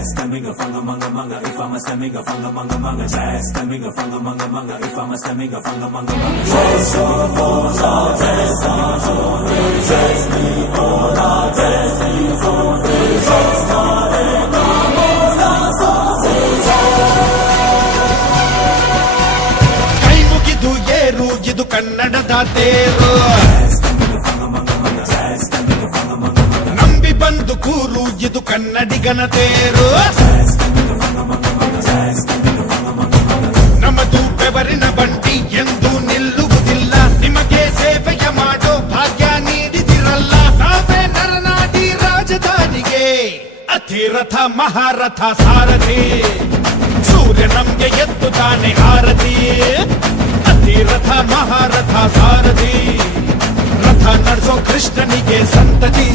jazz, kamiga fanga manga manga, ifama stamiga fanga manga manga, jazz, kamiga fanga manga manga, ifama stamiga fanga manga manga, jazz, kamiga fanga, jazz, kamiga fanga, jazz, kamiga fanga, jazz, kamiga fanga, jazz, ಕೈ ಮುಗಿದು ಏರು ಇದು ಕನ್ನಡದ ತೇರು, ನಂಬಿ ಬಂದು ಕೂರು ಇದು ಕನ್ನಡಿಗನ ತೇರು, ನಮ್ಮದು ಬೆವರಿನ ಬಂಡಿ ಎಂದು ನಿಲ್ಲುವುದಿಲ್ಲ, ನಿಮಗೆ ಸೇವೆಯ ಮಾಡೋ ಭಾಗ್ಯ ನೀಡಿದಿರಲ್ಲ, ನಾವೇ ನರನಾಡಿ ರಾಜಧಾನಿಗೆ ಅತಿರಥ ಮಹಾರಥ ಸಾರಥಿ, ಸೂರ್ಯ ನಮ್ಗೆ ಎದ್ದು ತಾನೆ ಆರತಿ, ಅತಿರಥ ಮಹಾರಥ ಸಾರಥಿ, ರಥ ನಡೆಸೋ ಕೃಷ್ಣನಿಗೆ ಸಂತತಿ.